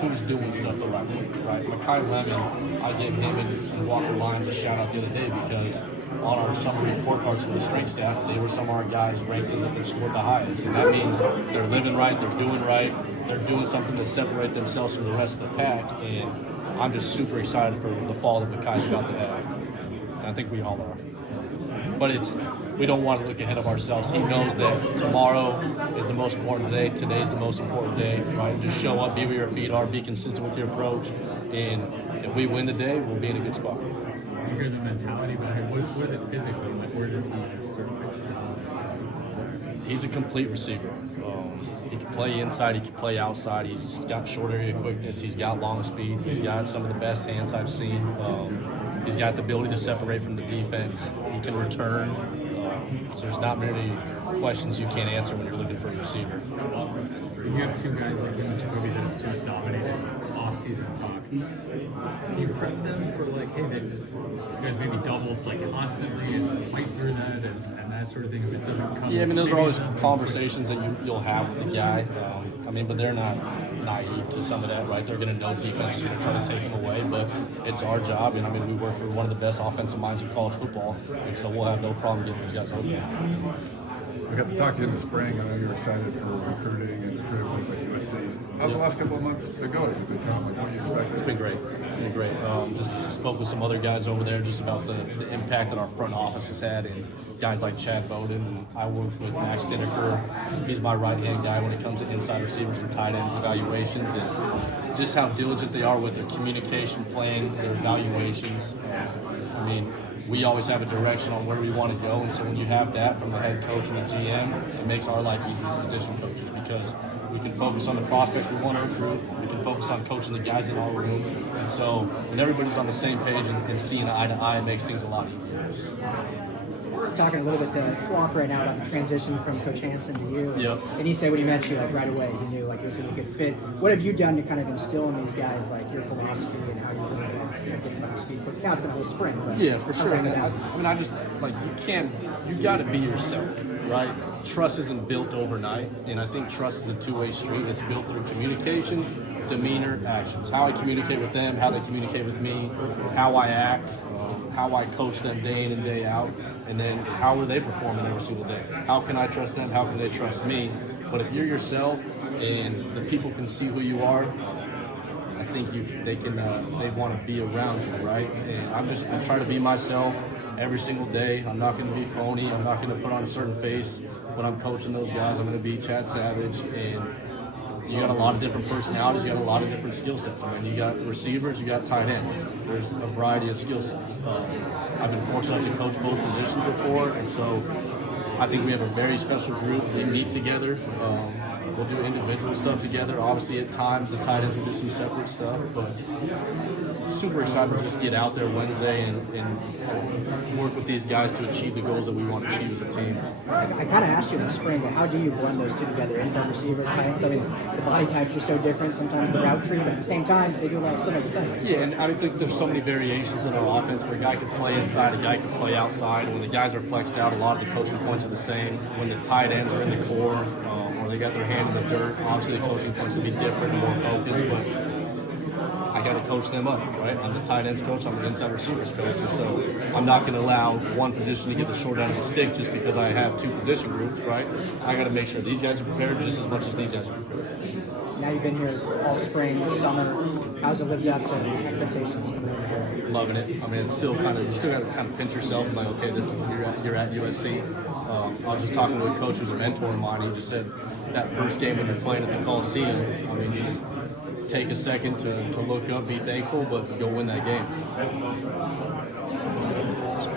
who's doing stuff the right way, right? Mekhi Lemon, I gave him and Walker Lyons a shout out the other day because on our summary report cards from the strength staff, they were some of our guys ranked that scored the highest. And that means they're living right, they're doing something to separate themselves from the rest of the pack. And I'm just super excited for the fall that Mekhi's about to have. And I think we all are. But we don't want to look ahead of ourselves. He knows that tomorrow is the most important day. Today's the most important day, right? Just show up, be where your feet are, be consistent with your approach. And if we win the day, we'll be in a good spot. You hear the mentality behind it. What is it physically? Like, where does he sort of excel? He's a complete receiver. He can play inside, he can play outside. He's got short area quickness. He's got long speed. He's got some of the best hands I've seen. He's got the ability to separate from the defense. He can return. So there's not many questions you can't answer when you're looking for a receiver. You have two guys like him and Jacoby that have sort of dominated off-season talk. Do you prep them for like, hey, you guys maybe double like constantly and fight through that and that sort of thing if it doesn't come? Yeah, I mean, those are always conversations that you'll have with the guy. But they're not naive to some of that, right? They're going to know defense is going to try to take them away, but it's our job. And we work for one of the best offensive minds in college football, and so we'll have no problem getting these guys open. I got to talk to you in the spring. I know you're excited for recruiting and recruiting places like USC. How's the last couple of months been going? Has it been kind of like what you expected? It's been great. Just spoke with some other guys over there just about the impact that our front office has had, and guys like Chad Bowden. And I work with Max Stineker. He's my right-hand guy when it comes to inside receivers and tight ends evaluations, and just how diligent they are with their communication plan, their evaluations. We always have a direction on where we want to go, and so when you have that from the head coach and the GM, it makes our life easy as position coaches because we can focus on the prospects we want to recruit, we can focus on coaching the guys in our room, and so when everybody's on the same page and seeing eye to eye, it makes things a lot easier. We're talking a little bit to Walker right now about the transition from Coach Hansen to you. Yep. And he said when he met you, like right away, he knew like it was going to be a good fit. What have you done to kind of instill in these guys like your philosophy and how you're really going to get them up to speed? But now it's been a whole spring. But yeah, for sure. I just you got to be yourself, right? Trust isn't built overnight, and I think trust is a two-way street. It's built through communication, demeanor, actions. How I communicate with them, how they communicate with me, how I act, how I coach them day in and day out, and then how are they performing every single day? How can I trust them? How can they trust me? But if you're yourself and the people can see who you are, I think they want to be around you, right? And I try to be myself every single day. I'm not going to be phony. I'm not going to put on a certain face when I'm coaching those guys. I'm going to be Chad Savage, and you got a lot of different personalities. You got a lot of different skill sets. You got receivers, you got tight ends. There's a variety of skill sets. I've been fortunate to coach both positions before, and so I think we have a very special group. We meet together. We'll do individual stuff together. Obviously, at times, the tight ends will do some separate stuff, but super excited to just get out there Wednesday and work with these guys to achieve the goals that we want to achieve as a team. I kind of asked you in the spring, but how do you blend those two together? Inside receivers, tight ends. The body types are so different. Sometimes the route tree, but at the same time, they do a lot of similar things. Yeah, and I think there's so many variations in our offense where a guy can play inside, a guy can play outside. When the guys are flexed out, a lot of the coaching points are the same. When the tight ends are in the core, or they got their hand in the dirt, obviously the coaching points will be different and more focused, but I got to coach them up, right? I'm the tight ends coach, I'm the inside receivers coach, and so I'm not going to allow one position to get the short end of the stick just because I have two position groups, right? I got to make sure these guys are prepared just as much as these guys are prepared. Now you've been here all spring, summer. How's it lived up to expectations? Loving it. It's still you still got to kind of pinch yourself and like, okay, you're at USC. I was just talking to a coach who's a mentor of mine. He just said that first game when you're playing at the Coliseum, just take a second to look up, be thankful, but go win that game.